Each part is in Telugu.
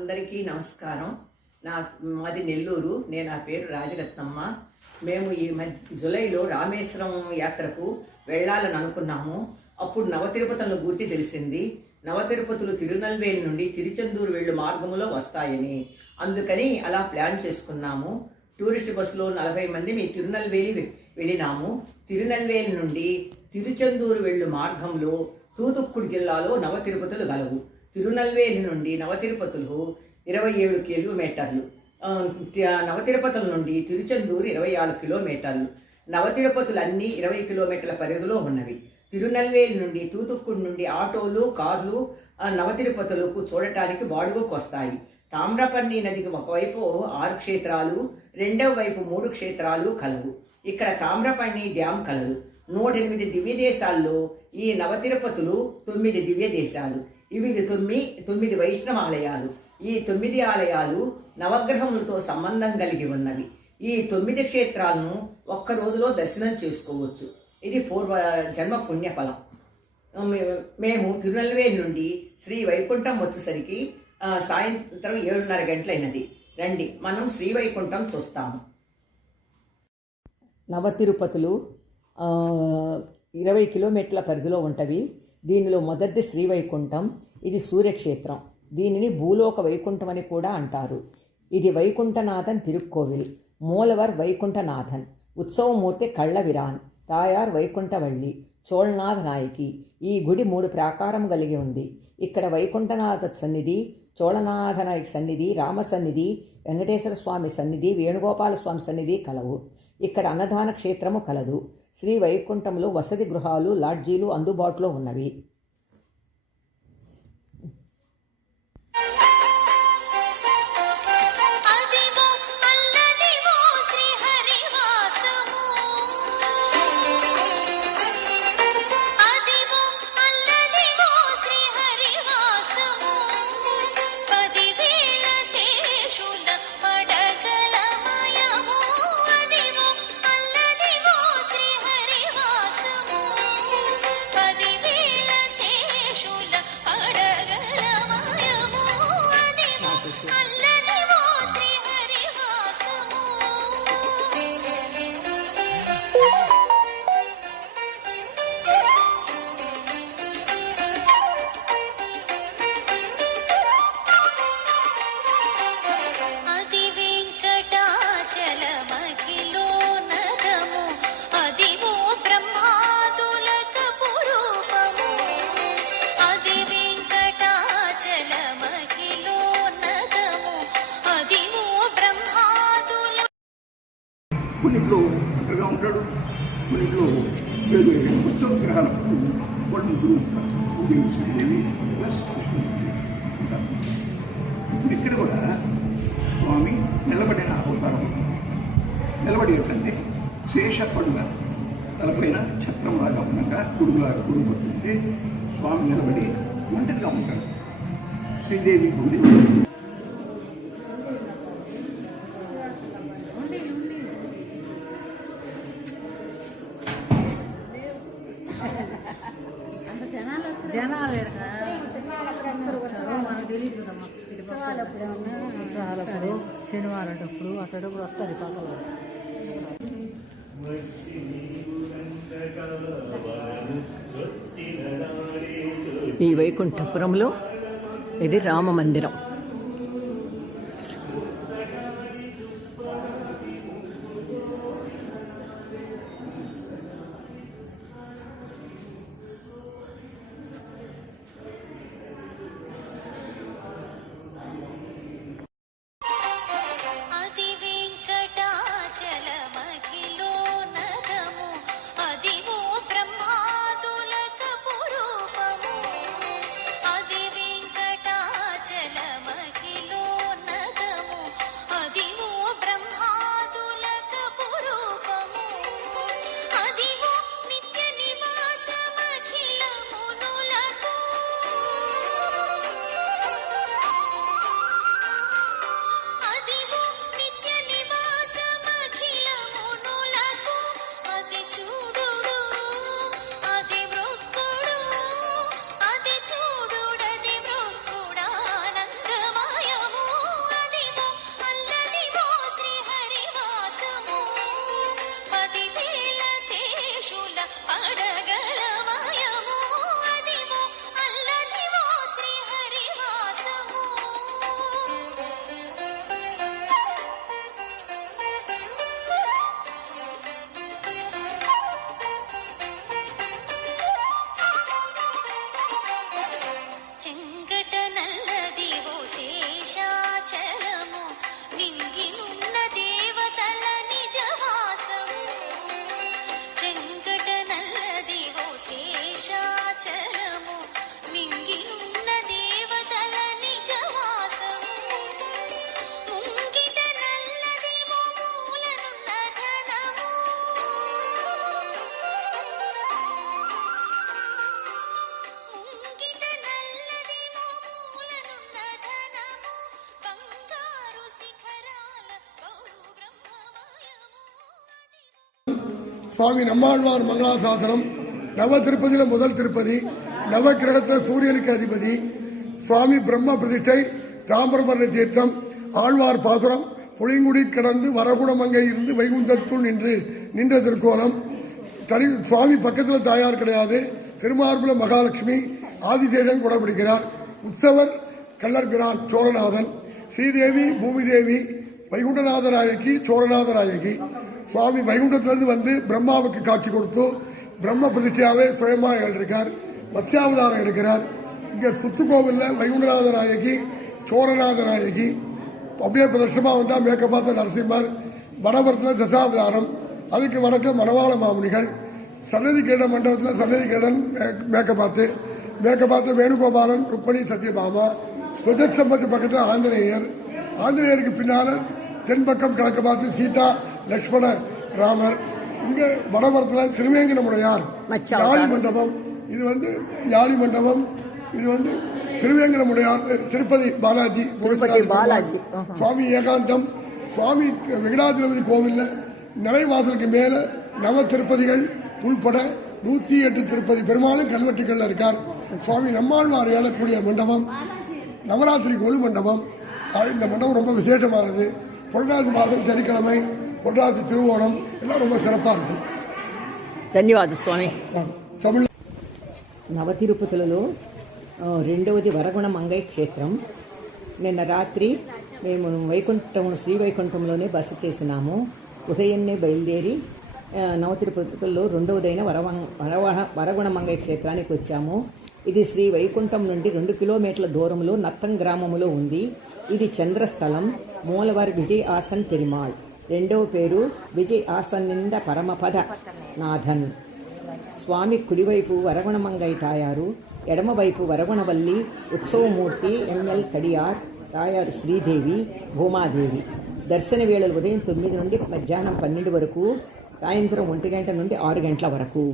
అందరికీ నమస్కారం. నా మాది నెల్లూరు. నేను నా పేరు రాజరత్నమ్మ. మేము ఈ మధ్య జులైలో రామేశ్వరం యాత్రకు వెళ్ళాలని అనుకున్నాము. అప్పుడు నవతిరుపతులను గురించి తెలిసింది. నవతిరుపతులు తిరునల్వేలి నుండి తిరుచెందూరు వెళ్ళు మార్గములో వస్తాయని. అందుకని అలా ప్లాన్ చేసుకున్నాము. టూరిస్ట్ బస్సులో నలభై మంది మీ తిరునల్వేలి వెళ్ళినాము. తిరునల్వేలి నుండి తిరుచెందూరు వెళ్ళు మార్గంలో తూతుక్కుడి జిల్లాలో నవతిరుపతులు గలవు. తిరునల్వేలి నుండి నవతిరుపతులు ఇరవై ఏడు కిలోమీటర్లు. నవతిరుపతుల నుండి తిరుచెందూరు ఇరవై ఆరు కిలోమీటర్లు. నవతిరుపతులన్నీ ఇరవై కిలోమీటర్ల పరిధిలో ఉన్నవి. తిరునల్వేలి నుండి తూతుక్కుడి నుండి ఆటోలు కార్లు నవతిరుపతులకు చూడటానికి బాడుగుకు వస్తాయి. తామ్రపర్ణి నదికి ఒకవైపు ఆరు క్షేత్రాలు రెండవ వైపు మూడు క్షేత్రాలు కలవు. ఇక్కడ తామ్రపర్ణి డ్యాం కలదు. నూట ఎనిమిది దివ్య దేశాల్లో ఈ నవతిరుపతులు తొమ్మిది దివ్య దేశాలు ఇవి తొమ్మిది తొమ్మిది వైష్ణవ ఆలయాలు ఈ తొమ్మిది ఆలయాలు నవగ్రహములతో సంబంధం కలిగి ఉన్నవి. ఈ తొమ్మిది క్షేత్రాలను ఒక్క రోజులో దర్శనం చేసుకోవచ్చు. ఇది పూర్వ జన్మ పుణ్యఫలం. మేము తిరునల్వేలి నుండి శ్రీ వైకుంఠం వచ్చేసరికి సాయంత్రం ఏడున్నర గంటలైనది. రండి మనం శ్రీ వైకుంఠం చూస్తాము. నవ తిరుపతులు ఇరవై కిలోమీటర్ల పరిధిలో ఉంటవి. దీనిలో మొదటిది శ్రీవైకుంఠం ఇది సూర్యక్షేత్రం. దీనిని భూలోక వైకుంఠం అని కూడా అంటారు. ఇది వైకుంఠనాథన్ తిరుక్కోవిల్ మూలవర్ వైకుంఠనాథన్ ఉత్సవమూర్తి కళ్ళవిరాన్ తాయార్ వైకుంఠవల్లి చోళనాథ నాయకి. ఈ గుడి మూడు ప్రాకారం కలిగి ఉంది. ఇక్కడ వైకుంఠనాథ సన్నిధి చోళనాథ నాయక సన్నిధి రామ సన్నిధి వెంకటేశ్వర స్వామి సన్నిధి వేణుగోపాల స్వామి సన్నిధి కలవు. ఇక్కడ అన్నదాన క్షేత్రము కలదు. శ్రీ వైకుంఠంలో వసతి గృహాలు లాడ్జీలు అందుబాటులో ఉన్నవి. ఉత్సవ గ్రహాల వాళ్ళు ముగ్గురు ఉంటారు దేవి ప్లస్ ఉంటారు ఇప్పుడు ఇక్కడ కూడా స్వామి నిలబడిన అవతారం నిలబడి ఏంటంటే శేష పడుగ తలపైన ఛత్రం లాగా ఉండగా గుడుగులాగా గుడుగు పడుతుంటే స్వామి నిలబడి ఒంటరిగా ఉంటాడు శ్రీదేవి గుడి అక్కడప్పుడు వస్తారు ఈ వైకుంఠపురంలో ఇది రామ మందిరం. சுவாமி நம்மாழ்வார் மங்களாசாசனம் நவ திருப்பதியில முதல் திருப்பதி நவ கிரகத்தில் சூரியனுக்கு அதிபதி சுவாமி பிரம்ம பிரதிஷ்டை தாமிரபரணி தீர்த்தம் ஆழ்வார் பாசுரம் புளிங்குடி கிடந்து வரகுணமங்கை இருந்து வைகுந்தத்துள் நின்று நின்ற திருக்கோலம். தனி சுவாமி பக்கத்தில் தாயார் கிடையாது. திருமார்புல மகாலட்சுமி ஆதிசேஷன் குடபிடிக்கிறார் உற்சவர் கள்ளர்பிரான் சோழநாதன் ஸ்ரீதேவி பூமிதேவி வைகுண்டநாதராயகி சோழநாதராயகி. சுவாமி வைகுண்டத்திலிருந்து வந்து பிரம்மாவுக்கு காட்சி கொடுத்து பிரம்ம பிரதிஷ்டையாவே சுயமாக எழுதியிருக்கார். மத்ஸ்யாவதாரம் எடுக்கிறார். இங்க சுத்துக்கோவில்ல வைகுண்டநாத நாயகி சோரநாத நாயகி. அப்படியே பிரதர்ஷமா வந்தா மேற்க பார்த்த நரசிம்மர். வடபுறத்தில் தசாவதாரம். அதுக்கு வடக்க மணவாள மாமுனிகள். சன்னதி கேட மண்டபத்தில் சன்னதி கேடன் மேற்க பார்த்து மேற்க பார்த்து வேணுகோபாலன் ருக்மணி சத்யபாமா. துவஜஸ்தம்பத்து பக்கத்தில் ஆஞ்சநேயர். ஆஞ்சநேயருக்கு பின்னால தென்பக்கம் கிழக்க பார்த்து சீதா லக்ஷ்மண ராமர் இங்க வடபுறத்தில் திருவேங்கடமுடையார். யாழி மண்டபம். இது வந்து யாழி மண்டபம். இது வந்து திருவேங்கடமுடையார் திருப்பதி பாலாஜி பாலாஜி. சுவாமி ஏகாந்தம். சுவாமி வெங்கடாஜலபதி கோவில்ல நிலைவாசலுக்கு மேல நவ திருப்பதிகள் உள்பட நூத்தி எட்டு திருப்பதி பெருமாளும் கல்வெட்டுகள்ல இருக்கார். சுவாமி நம்மாழ்வார் ஏழக்கூடிய மண்டபம் நவராத்திரி கொலு மண்டபம். இந்த மண்டபம் ரொம்ப விசேஷமானது. புரட்டாசி மாதம் சனிக்கிழமை புரட்டாசி திருவோணம் எல்லாம் ரொம்ப சிறப்பா இருக்கும் ధన్యవాదాలు స్వామి ஆஹ் தமிழ் నవతిరుపతులలో ఆ, రెండవది వరగుణ మంగై క్షేత్రం నిన్న రాత్రి మేము వైకుంఠం శ్రీ వైకుంఠంలోనే బస చేసినాము ఉదయాన్నే బయలుదేరి ఆ, నవతిరుపతుల్లో రెండవదైన వరవం వరవహ వరగుణ మంగై క్షేత్రానికి వచ్చాము ఇది శ్రీ వైకుంఠం నుండి రెండు కిలోమీటర్ల దూరంలో నత్తం గ్రామములో ఉంది ఇది చంద్రస్థలం మూలవారి విజయ్ ఆసన్ పెరిమాళ్ రెండవ పేరు విజయ్ ఆసన్నింద పరమపద నాథన్. స్వామి కుడివైపు వరగుణమంగై తాయారు ఎడమవైపు వరగుణవల్లి ఉత్సవమూర్తి ఎంఎల్ కడియార్ తాయారు శ్రీదేవి భూమాదేవి. దర్శన వేళలు ఉదయం తొమ్మిది నుండి మధ్యాహ్నం పన్నెండు వరకు సాయంత్రం ఒంటి గంట నుండి ఆరు గంటల వరకు.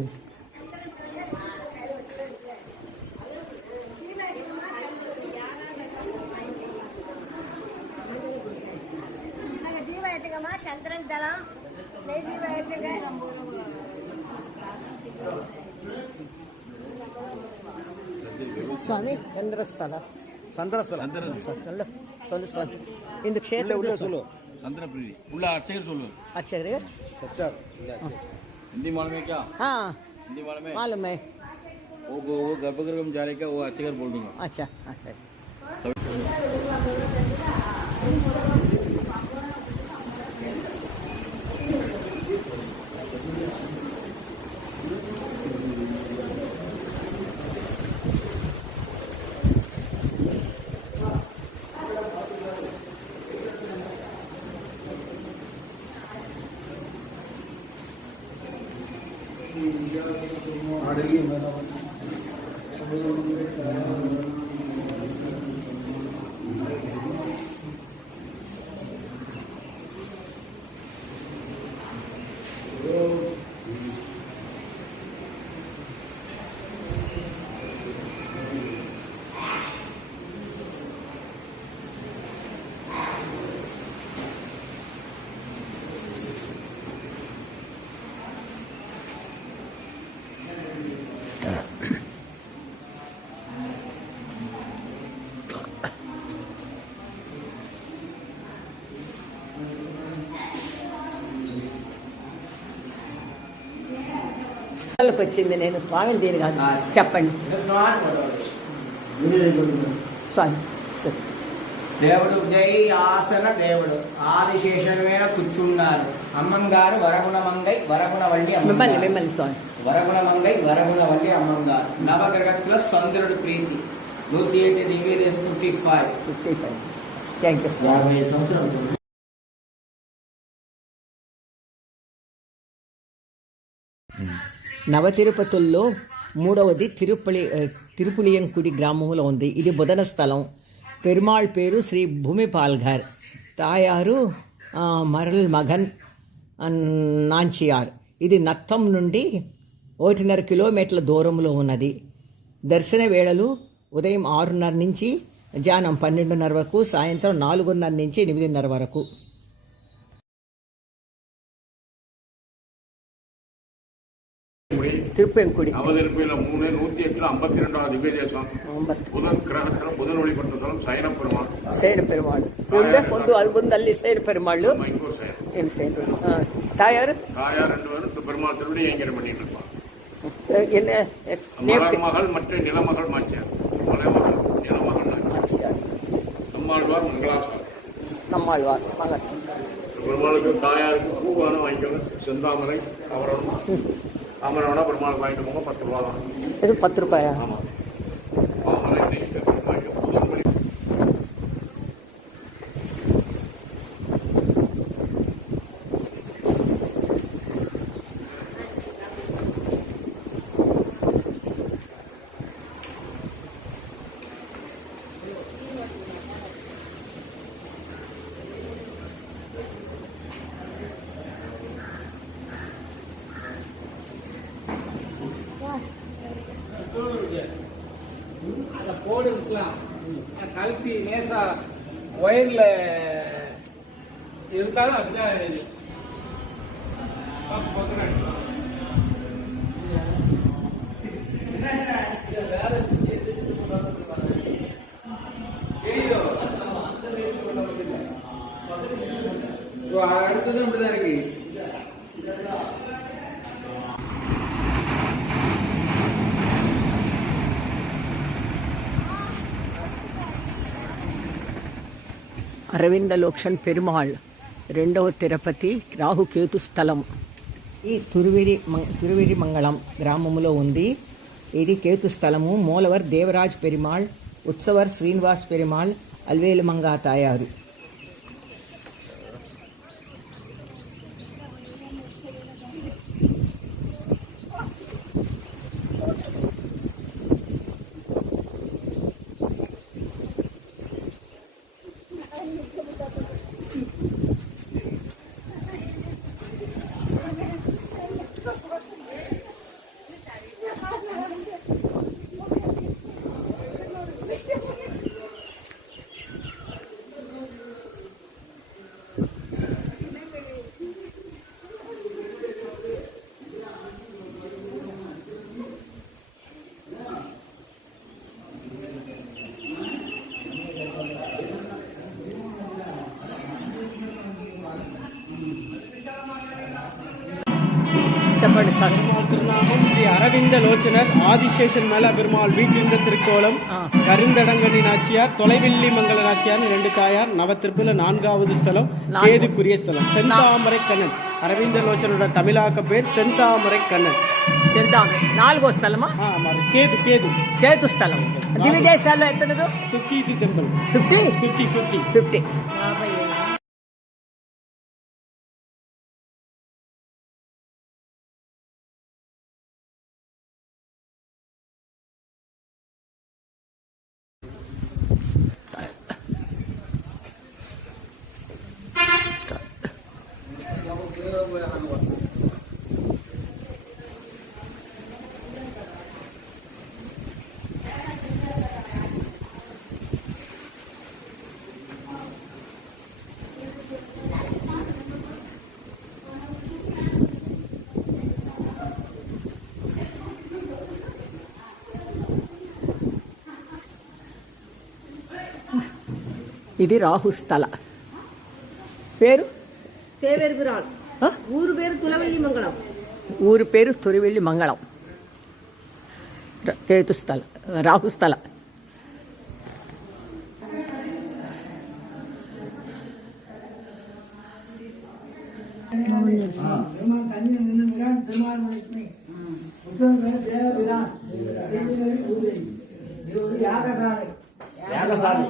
ಸ್ವಾಮಿ ಚಂದ್ರಸ್ಥಳ சந்திரஸ்தலம். நல்ல சொல்லு சுவாமி இந்த க்ஷேத்திர உள்ள சொல்லு. சந்திரப்பிரதி உள்ள அர்ச்சகர் சொல்லுவார். அர்ச்சகரு? சச்சார் ஹிந்தி மாலுமேக்கா? ஆ. ஹிந்தி மாலுமே? மாலுமே. वो वो गर्भगृह में जा रहे क्या वो अच्छे వాళ్ళకి వచ్చింది నేను. స్వామిని దీని కాదు. చెప్పండి. స్వామి సరే. దేవుడు జై ఆసన దేవుడు. ఆదిశేషన్ మీద కూర్చున్నారు. అమ్మం గారు వరగుణమంగై వరగుణవల్లి అమ్మం మిమ్మల్ని గారు. మిమ్మల్ని స్వామి. వరగుణమంగై వరగుణవల్లి అమ్మం గారు నవగ్రగత్తుల చంద్రుడు ప్రీతి. నూతి eighty fifty five fifty five thank you నవతిరుపతుల్లో మూడవది తిరుపలి తిరుపులియంకుడి గ్రామంలో ఉంది. ఇది బుధన స్థలం. పెరుమాళ్ పేరు శ్రీ భూమి పాల్ఘర్ తాయారు మరల్ మగన్ నాంచియార్. ఇది నత్తం నుండి ఒకటిన్నర కిలోమీటర్ల దూరంలో ఉన్నది. దర్శన వేళలు ఉదయం ఆరున్నర నుంచి జానం పన్నెండున్నర వరకు సాయంత్రం నాలుగున్నర నుంచి ఎనిమిదిన్నర వరకు. திருப்பெங்குடி நவதிருப்பில மூணு நூத்தி எட்டுல ஐம்பத்தி ரெண்டாவது திவ்ய தேசம் புதன் கிரகத்துல புதன் வழிபட்ட ஸ்தலம் சைன பெருமாள் ಸೇಡು ಪೆರುಮಾಳು ಮುಂದೆ ಒಂದು ಅಲ್ಲಿ ಒಂದು ಅಲ್ಲಿ ಸೇಡು ಪೆರುಮಾಳು மைக்கூர் செயல் ಏನು ಸೇಡು ತಾಯಾರು தாயார் ரெண்டு பேரும் இந்த பெருமாள் திருவிடி ஏங்கிற பண்ணிட்டு இருப்பான் என்ன மலர்மகள் மற்றும் நிலமகள் மாற்றியார் மலைமகள் நிலமகள் நாச்சியார். நம்மாழ்வார் மங்களாசார் நம்மாழ்வார் மகன் பெருமாளுக்கு தாயாருக்கு பூவானம் வாங்கிக்கோங்க செந்தாமரை அவரணும் அமரவனா பெருமாளுக்கு வாங்கிட்டு போங்க பத்து ரூபா தான். இது பத்து ரூபாயா? ஆமா. ఆడుతుంది దానికి. అరవింద లోక్షన్ పెరుమాళ్ రెండవ తిరుపతి రాహుకేతు స్థలం. ఈ తురువిడి తురువిడి మంగళం గ్రామములో ఉంది. ఇది కేతు స్థలము. మూలవర్ దేవరాజ్ పెరిమాళ్ ఉత్సవర్ శ్రీనివాస్ పెరిమాళ్ అల్వేలు మంగా తాయారు. చెప్పండి సార్ திருநாமம் ஸ்ரீ அரவிந்த லோச்சனர் ஆதிசேஷன் மேல பெருமாள் வீற்றிருந்த திருக்கோலம் கருந்தடங்கனி நாச்சியார் தொலைவில்லி மங்கள நாச்சியார் ரெண்டு தாயார் நவத்திருப்புல நான்காவது ஸ்தலம் நான்கு. கேதுக்குரிய ஸ்தலம் செந்தாமரை கண்ணன் அரவிந்த லோச்சனோட தமிழாக்க பேர் செந்தாமரை கண்ணன் చెప్తాము నాలుగో స్థలమా ஆ, ஆமாம். கேது கேது కేతు స్థలం దివిదేశాల్లో ఎక్కడదు சுக்கீதி temple fifty fifty fifty fifty ఇది రాహుస్థల పేరు? ఊరు పేరు తులవెల్లి మంగళం. ఊరు పేరు తురివెల్లి మంగళం. కేతుస్థల రాహుస్థల యాగసాలి యాగసాలి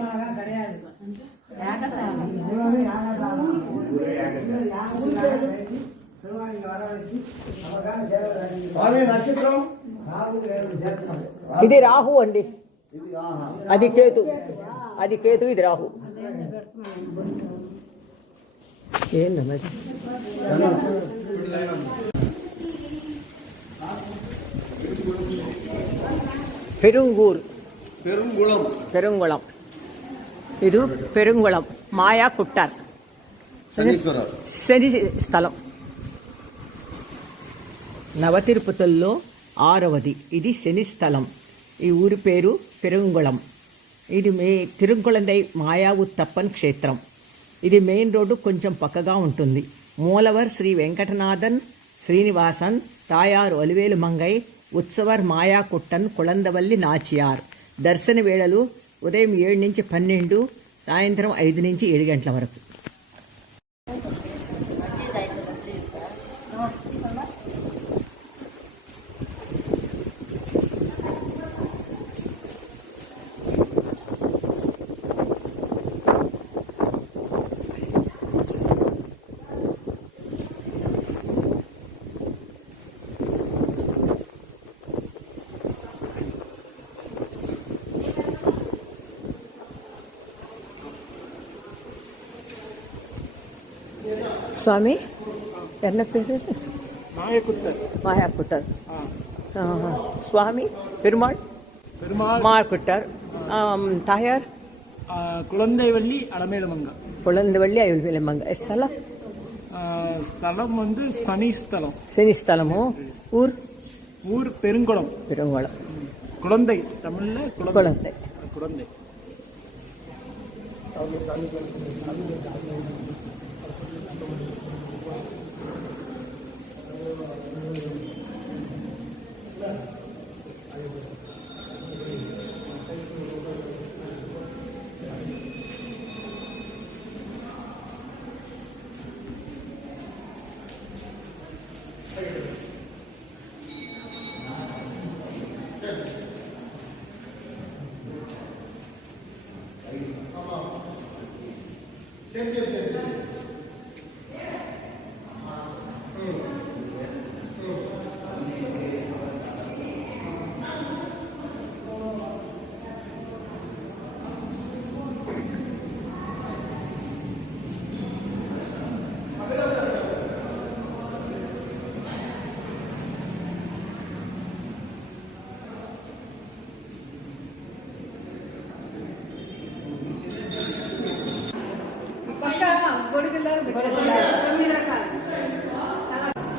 ఇది రాహు అండి. అది కేతు. అది కేతు ఇది రాహు. ఏందమ్మా పెరుంగూరు. పెరుంగుళం. పెరుంగుళం. ఇది పెరుంగుళం మాయా కుట్టార్ சனீஸ்வரர் శని స్థలం నవతిరుపతుల్లో ఆరవది ఇది శని స్థలం ఈ ఊరి పేరు పెరుంగుళం ఇది మే తిరుంగుళందై మాయా ఉత్తప్పన్ క్షేత్రం ఇది మెయిన్ రోడ్డు కొంచెం పక్కగా ఉంటుంది మూలవర్ శ్రీ వెంకటనాథన్ శ్రీనివాసన్ తాయారు అలివేలు మంగై ఉత్సవర్ మాయా కుట్టన్ కుళందవల్లి నాచియార్ దర్శన వేళలు ఉదయం ఏడు నుంచి పన్నెండు సాయంత్రం ఐదు నుంచి ఏడు గంటల వరకు. சுவாமி என்ன பேர்? மாயக்குட்டர். மாயாக்குட்டர். சுவாமி பெருமாள்? பெருமாள். மாயக்குட்டர். தாயார்? குழந்தைவள்ளி அலமேலமங்கா குழந்தைவள்ளி அலமேலமங்கா ஸ்தலம் ஸ்தலம் வந்து சனிஸ்தலம். சனிஸ்தலமோ? ஊர்? ஊர் பெருங்குளம். பெருங்குளம். குழந்தை. தமிழ்ல குழந்தை. குழந்தை.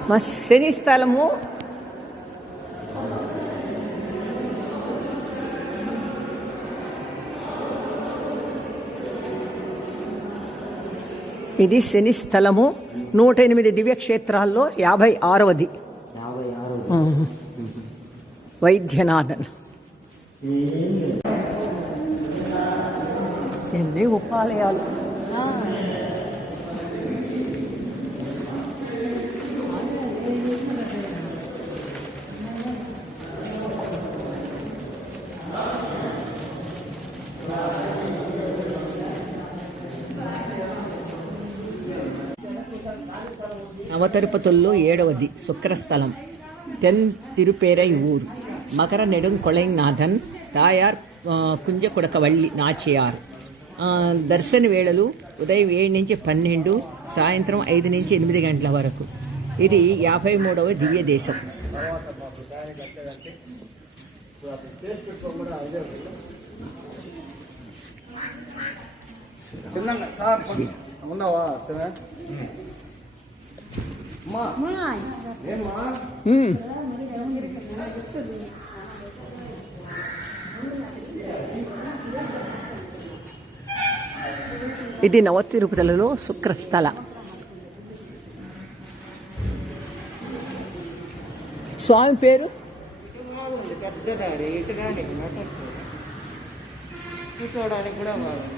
మా శని స్థలము ఇది శని స్థలము నూట ఎనిమిది దివ్యక్షేత్రాల్లో యాభై ఆరవది. వైద్యనాథన్. ఎన్ని ఉపాలయాలు. నవతిరుపతుల్లో ఏడవది శుక్రస్థలం. తెన్ తిరుపేరై ఊరు. మకర నెడుం కొళైనాథన్ తాయార్ ఆ, కుంజకుడకవల్లి నాచియార్. దర్శన వేళలు ఉదయం ఏడు నుంచి పన్నెండు సాయంత్రం ఐదు నుంచి ఎనిమిది గంటల వరకు. ఇది యాభై మూడవ దివ్య దేశం ఉన్నావా ఇది నవతిరుపతులలో శుక్రస్థల. స్వామి పేరు?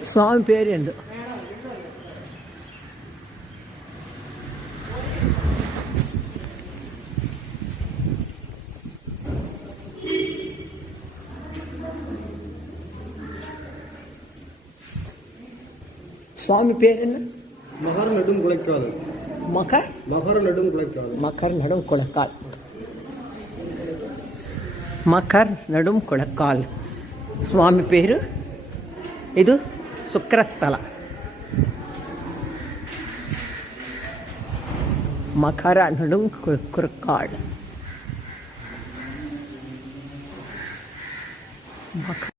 స్వామి పేరు சுவாமி பேர் என்ன? மகர் நெடும் குலைக்காது. மகர்? மகர் நெடும் குலைக்காது. மகர் நடும் குலக்கால். மகர் நடும் குலக்கால். சுவாமி பேரு? ಇದು ಶುಕ್ರಸ್ಥಲ ಮಕರ ನಡು ಕುರ್ಕಾಡ್ ಮಕರ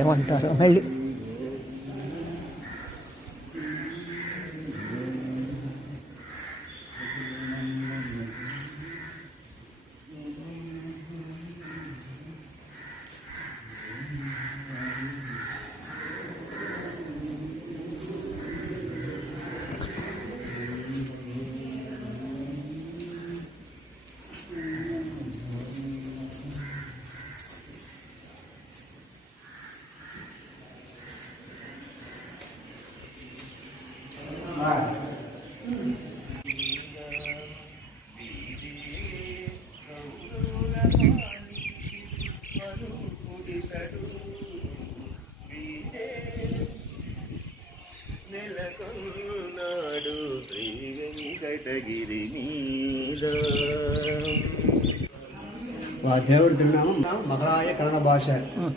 aguantaron el, ఆ దేవుడు తిన్నాము మగరాయ కన్నడ భాష.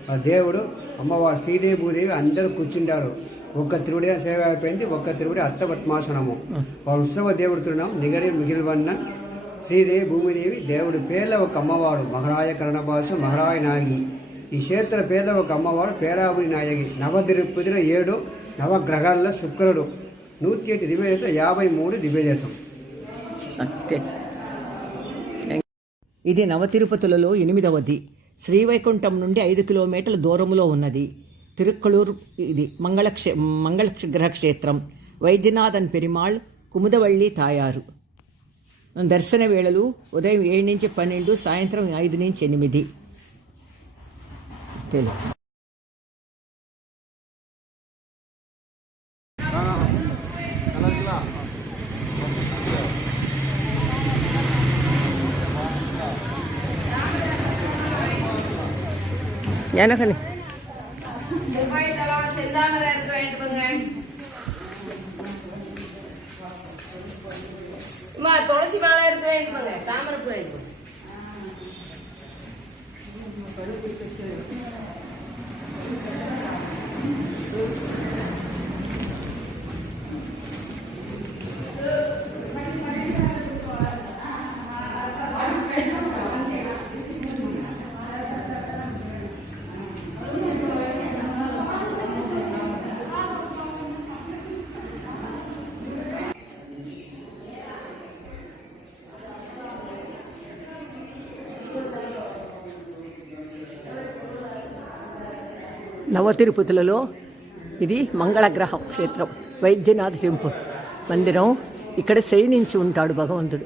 ఆ. దేవుడు అమ్మవారు శ్రీదేవి భూదేవి అందరూ కూర్చుంటారు. ఒక్క తిరువుడే సేవ అయిపోయింది ఒక్క తిరువుడే అత్త పద్మాసనము వాళ్ళ ఉత్సవ దేవుడు తిరునాం నిగరి మిగిలివన్న శ్రీదేవి భూమిదేవి దేవుడి పేర్ల ఒక అమ్మవారు మహరాయ కన్నడ భాష మహరాయ నాగి. ఈ క్షేత్ర పేర్ల ఒక అమ్మవారు పేరాబురి నాయగి నవదిరుపుదిర ఏడు నవగ్రహాల శుక్రుడు. నూతి ఎట్టి దివ్యదేశం యాభై మూడు దివ్యదేశం. ఇది నవతిరుపతులలో ఎనిమిదవది. శ్రీవైకుంఠం నుండి ఐదు కిలోమీటర్ల దూరంలో ఉన్నది. తిరుక్కలూరు ఇది మంగళక్షే మంగళగ్రహ క్షేత్రం వైద్యనాథన్ పెరిమాళ్ కుముదవళ్ళి తాయారు. దర్శన వేళలు ఉదయం ఏడు నుంచి పన్నెండు సాయంత్రం ఐదు నుంచి ఎనిమిది. తెలుగు. எனக்குன்னு துளசி மாலை எடுத்து வாங்கிட்டு போங்க தாமரை பூ నవ తిరుపతులలో ఇది మంగళగ్రహం క్షేత్రం వైద్యనాథ టెంపుల్ మందిరం. ఇక్కడ శయనించి ఉంటాడు భగవంతుడు.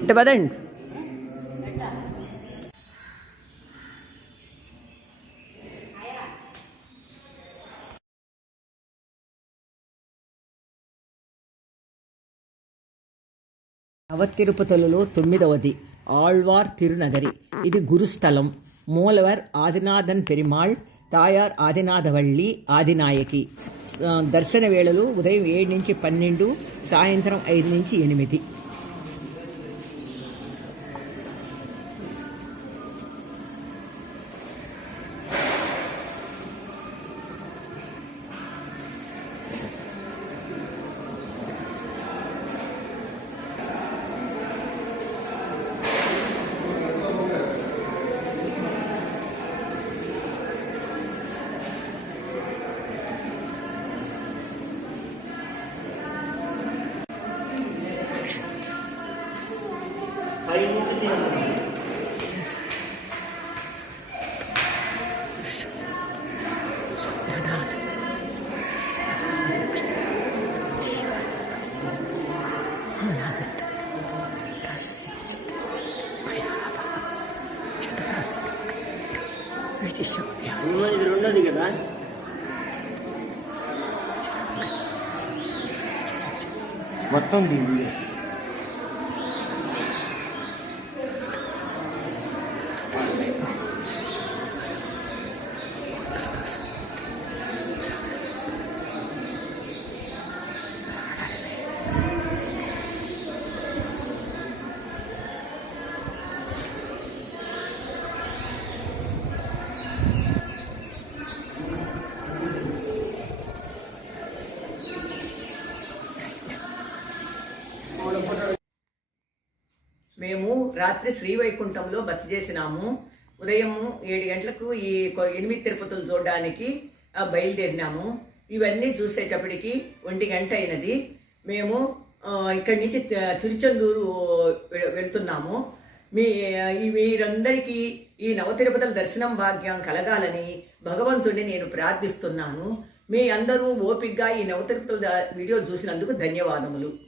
అంటే పదండి. నవతిరుపతులలో తొమ్మిదవది. ఆళ్వార్ తిరునగరి. ఇది గురుస్థలం. మూలవర్ ఆదినాథన్ పెరిమాళ్ తాయార్ ఆదినాథవల్లి ఆదినాయకి. దర్శన వేళలు ఉదయం ఏడు నుంచి పన్నెండు సాయంత్రం ఐదు నుంచి ఎనిమిది. మొత్తం దీన్ని మేము రాత్రి శ్రీవైకుంఠంలో బస చేసినాము. ఉదయం ఏడు గంటలకు ఈ కొ- ఎనిమిది తిరుపతులు చూడడానికి బయలుదేరినాము. ఇవన్నీ చూసేటప్పటికి ఒంటి గంట అయినది. మేము ఇక్కడి నుంచి త- తిరుచెందూరు వె- వెళ్తున్నాము. మీ మీరందరికీ ఈ నవతిరుపతుల దర్శనం భాగ్యం కలగాలని భగవంతుడిని నేను ప్రార్థిస్తున్నాను. మీ అందరూ ఓపిగ్గా ఈ నవతిరుపతుల తిరుపతుల వీడియో చూసినందుకు ధన్యవాదములు.